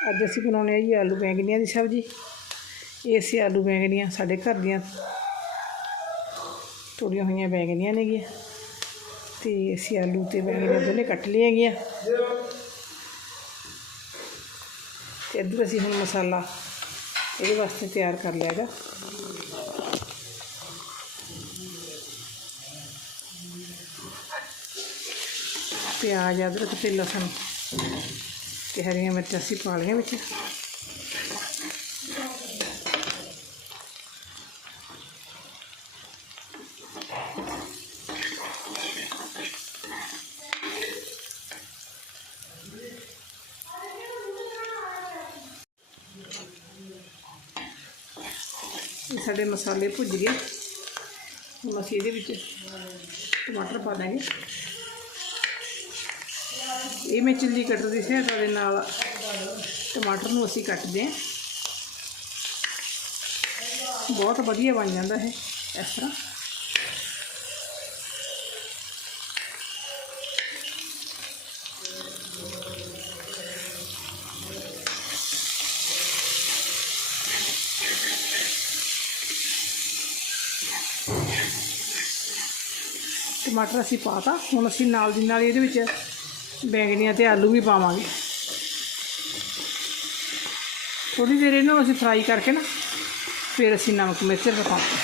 ਅੱਜ ਅਸੀਂ ਬਣਾਉਣੇ ਆ ਜੀ ਆਲੂ ਬੈਂਗਣੀਆਂ ਦੀ ਸਬਜ਼ੀ। ਇਹ ਅਸੀਂ ਆਲੂ ਬੈਂਗਣੀਆਂ ਸਾਡੇ ਘਰ ਦੀਆਂ ਤੋੜੀਆਂ ਹੋਈਆਂ ਬੈਂਗਣੀਆਂ ਨੇਗੀਆਂ। ਤੇ ਅਸੀਂ ਆਲੂ ਤੇ ਬੈਂਗਣੀਆਂ ਦੋਨੇ ਕੱਟ ਲਈਆਂ ਹੈਗੀਆਂ ਤੇ ਇੱਧਰ ਅਸੀਂ ਹੁਣ ਮਸਾਲਾ ਇਹਦੇ ਵਾਸਤੇ ਤਿਆਰ ਕਰ ਲਿਆ ਹੈਗਾ। ਪਿਆਜ਼, ਅਦਰਕ, ਤੇ ਲਸਣ। ਤੇ ਹਰੀਆਂ ਮਿਰਚਾਂ ਅਸੀਂ ਪਾ ਲਈਆਂ ਵਿੱਚ। ਇਹ ਸਾਡੇ ਮਸਾਲੇ ਭੁੱਜ ਗਏ। ਹੁਣ ਅਸੀਂ ਇਹਦੇ ਵਿੱਚ ਟਮਾਟਰ ਪਾ ਦਾਂਗੇ। ਇਹ ਮੈਂ ਚਿੱਲੀ ਕਟਰ ਦੀ ਸਹਾਇਤਾ ਦੇ ਨਾਲ। ਟਮਾਟਰ ਨੂੰ ਅਸੀਂ ਕੱਟਦੇ ਹਾਂ। ਬਹੁਤ ਵਧੀਆ ਬਣ ਜਾਂਦਾ ਹੈ ਇਸ ਤਰ੍ਹਾਂ। ਟਮਾਟਰ ਅਸੀਂ ਪਾਤਾ। ਹੁਣ ਅਸੀਂ ਨਾਲ ਦੀ ਨਾਲ ਇਹਦੇ ਵਿੱਚ ਬੈਂਗਣੀਆਂ ਤੇ ਆਲੂ ਵੀ ਪਾਵਾਂਗੇ। ਥੋੜੀ ਦੇਰ ਇਹਨਾਂ ਨੂੰ ਅਸੀਂ ਫਰਾਈ ਕਰਕੇ ਨਾ, ਫਿਰ ਅਸੀਂ ਨਮਕ ਮਿਰਚ ਪਾਵਾਂਗੇ।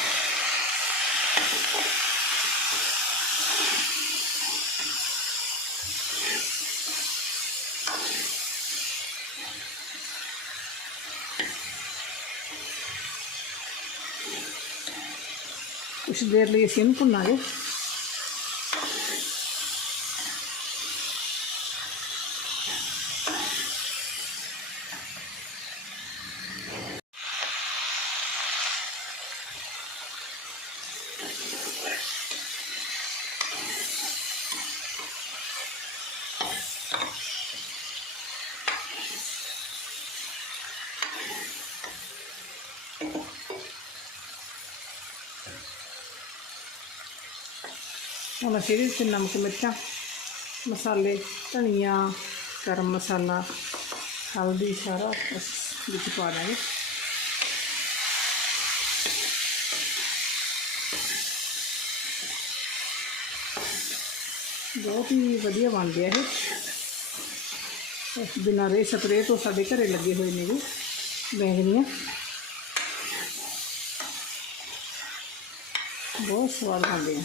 ਕੁਛ ਦੇਰ ਲਈ ਅਸੀਂ ਇਹਨੂੰ ਭੁੰਨਾਂਗੇ। ਹੁਣ ਅਸੀਂ ਇਹਦੇ ਵਿੱਚ ਨਮਕ, ਮਿਰਚਾਂ, ਮਸਾਲੇ, ਧਨੀਆ, ਗਰਮ ਮਸਾਲਾ, ਹਲਦੀ, ਸਾਰਾ ਉਸ ਵਿੱਚ ਪਾ ਦਾਂਗੇ। ਬਹੁਤ ਹੀ ਵਧੀਆ ਬਣਦੀ ਹੈ ਇਹ। ਇਸ ਬਿਨਾਂ ਰੇ ਸਪਰੇ ਤੋਂ ਸਾਡੇ ਘਰੇ ਲੱਗੇ ਹੋਏ ਨੇ ਜੀ। ਬੈਂਗਣੀਆਂ ਬਹੁਤ ਸਵਾਦ ਬਣਦੇ ਆ।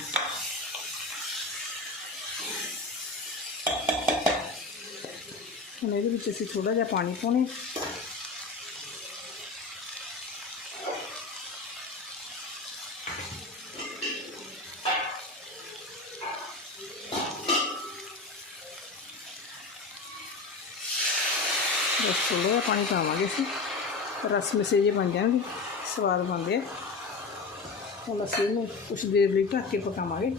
ਹੁਣ ਇਹਦੇ ਵਿੱਚ ਅਸੀਂ ਥੋੜਾ ਜਿਹਾ ਪਾਣੀ ਪਾਉਣੇ ਬਸ ਥੋੜਾ ਜਿਹਾ ਪਾਣੀ ਪਾਵਾਂਗੇ ਅਸੀਂ। ਰਸ ਮਿਸੇ ਜੇ ਬਣ ਜਾਣਗੇ, ਸਵਾਦ ਬਣਦੇ ਆ। ਹੁਣ ਅਸੀਂ ਇਹਨੂੰ ਕੁਛ ਦੇਰ ਲਈ ਢੱਕ ਕੇ ਪਕਾਵਾਂਗੇ।